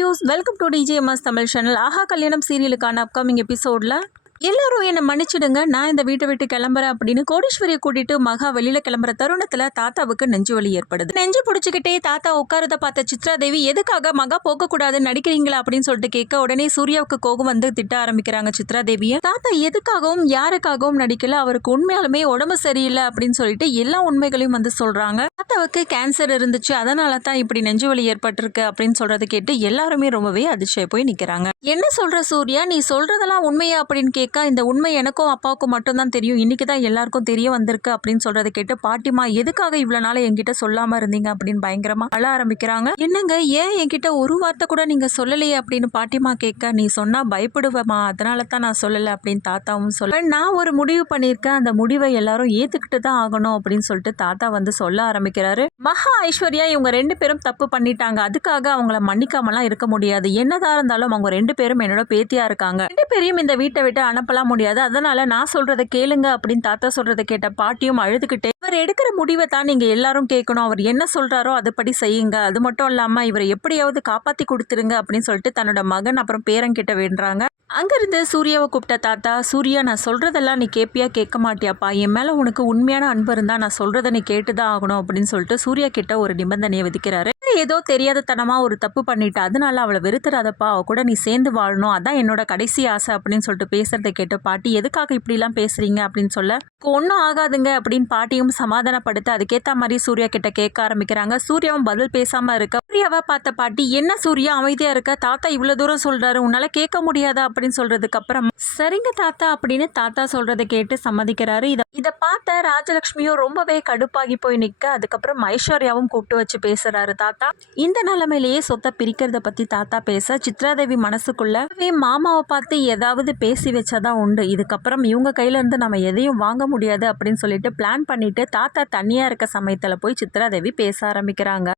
Views, welcome to DJMS Tamil channel. Aaha Kalyanam சீரியலுக்கான upcoming எபிசோட்ல எல்லாரும் என்னை மன்னிச்சிடுங்க, நான் இந்த வீட்டை விட்டு கிளம்புறேன் அப்படின்னு கோடீஸ்வரியை கூட்டிட்டு மகா வெளியில கிளம்புற தருணத்துல தாத்தாவுக்கு நெஞ்சு வலி ஏற்படுது. நெஞ்சு பிடிச்சிக்கிட்டே தாத்தா உட்காரத பார்த்த சித்ரா தேவி, எதுக்காக மகா போக கூடாதுன்னு நடிக்கிறீங்களா அப்படின்னு சொல்லிட்டு கேட்க, உடனே சூர்யாவுக்கு கோபம் வந்து திட்ட ஆரம்பிக்கிறாங்க சித்ரா தேவிய. தாத்தா எதுக்காகவும் யாருக்காகவும் நடிக்கல, அவருக்கு உண்மையாலுமே உடம்பு சரியில்லை அப்படின்னு சொல்லிட்டு எல்லா உண்மைகளையும் வந்து சொல்றாங்க. தாத்தாவுக்கு கேன்சர் இருந்துச்சு, அதனால தான் இப்படி நெஞ்சு வலி ஏற்பட்டிருக்கு அப்படின்னு சொல்றதை கேட்டு எல்லாருமே ரொம்பவே அதிர்ச்சியா போய் நிக்கிறாங்க. என்ன சொல்ற சூர்யா, நீ சொல்றதெல்லாம் உண்மையா அப்படின்னு கேட்க, இந்த உண்மை எனக்கும் அப்பாவுக்கும் மட்டும்தான் தெரியும், இன்னைக்கு தான் எல்லாருக்கும் தெரிய வந்திருக்கு அப்படின்னு சொல்றதை கேட்டு, பாட்டிமா எதுக்காக இவ்வளவு நாள் என்கிட்ட சொல்லாம இருந்தீங்க அப்படின்னு பயங்கரமா அழ ஆரம்பிக்கிறாங்க. என்னங்க, ஏன் என்கிட்ட ஒரு வார்த்தை கூட நீங்க சொல்லலையே அப்படின்னு பாட்டிமா கேட்க, நீ சொன்னா பயப்படுவேமா, அதனால தான் நான் சொல்லல அப்படின்னு தாத்தாவும் சொல்ல, நான் ஒரு முடிவு பண்ணியிருக்கேன், அந்த முடிவை எல்லாரும் ஏத்துக்கிட்டு தான் ஆகணும் அப்படின்னு சொல்லிட்டு தாத்தா வந்து சொல்ல ஆரம்பிக்கிறாரு. மகா ஐஸ்வர்யா இவங்க ரெண்டு பேரும் தப்பு பண்ணிட்டாங்க, அதுக்காக அவங்கள மன்னிக்காமலாம் இருக்க முடியாது, என்னதான் இருந்தாலும் அவங்க ரெண்டு பேரும் என்னோட பேத்தியா இருக்காங்க, ரெண்டு பேரையும் இந்த வீட்டை விட்டு அனுப்பலாம் முடியாது, அதனால நான் சொல்றதை கேளுங்க அப்படின்னு தாத்தா சொல்றதை கேட்ட பாட்டியும் அழுதுகிட்டே, இவர் எடுக்கிற முடிவை தான் நீங்க எல்லாரும் கேட்கணும், அவர் என்ன சொல்றாரோ அதுபடி செய்யுங்க, அது மட்டும் இல்லாம இவரை எப்படியாவது காப்பாத்தி கொடுத்துருங்க அப்படின்னு சொல்லிட்டு தன்னோட மகன் அப்புறம் பேரங்கிட்ட வேண்டுறாங்க. அங்கிருந்து சூர்யாவை கூப்பிட்ட தாத்தா, சூர்யா நான் சொல்றதெல்லாம் நீ கேட்பியா கேட்க மாட்டியாப்பா, என் மேல உனக்கு உண்மையான அன்பு இருந்தா நான் சொல்றதை நீ கேட்டுதான் ஆகணும் அப்படின்னு சொல்லிட்டு சூர்யா கிட்ட ஒரு நிபந்தனையை விதிக்கிறாரு. ஏதோ தெரியாத தனமா ஒரு தப்பு பண்ணிட்டா, அதனால அவளை வெறுத்துறாதப்பா, அவ கூட நீ சேர்ந்து வாழணும், அதான் என்னோட கடைசி ஆசை அப்படின்னு சொல்லிட்டு பேசுறதை கேட்டு பாட்டி, எதுக்காக இப்படி எல்லாம் பேசுறீங்க அப்படின்னு சொல்ல, ஒன்னும் ஆகாதுங்க அப்படின்னு பாட்டியும் சமாதானப்படுத்த, அதுக்கேத்த மாதிரி சூர்யா கிட்ட கேட்க ஆரம்பிக்கிறாங்க. சூர்யாவும் பதில் பேசாம இருக்க, சூர்யாவை பார்த்த பாட்டி, என்ன சூர்யா அமைதியா இருக்க, தாத்தா இவ்வளவு தூரம் சொல்றாரு, உன்னால கேட்க முடியாதா அப்படின்னு சொல்றதுக்கு அப்புறம், சரிங்க தாத்தா அப்படின்னு தாத்தா சொல்றதை கேட்டு சம்மதிக்கிறாரு. இதை பார்த்த ராஜலட்சுமியும் ரொம்பவே கடுப்பாகி போய் நிக்க, அதுக்கப்புறம் ஐஸ்வர்யாவும் கூப்பிட்டு வச்சு பேசுறாரு தாத்தா. இந்த நிலைமையிலேயே சொத்தை பிரிக்கிறத பத்தி தாத்தா பேச, சித்ராதேவி மனசுக்குள்ள மாமாவை பார்த்து ஏதாவது பேசி வச்சாதான் உண்டு, இதுக்கப்புறம் இவங்க கையில இருந்து நம்ம எதையும் வாங்க முடியாது அப்படின்னு சொல்லிட்டு பிளான் பண்ணிட்டு தாத்தா தனியா இருக்க சமயத்துல போய் சித்ராதேவி பேச ஆரம்பிக்கிறாங்க.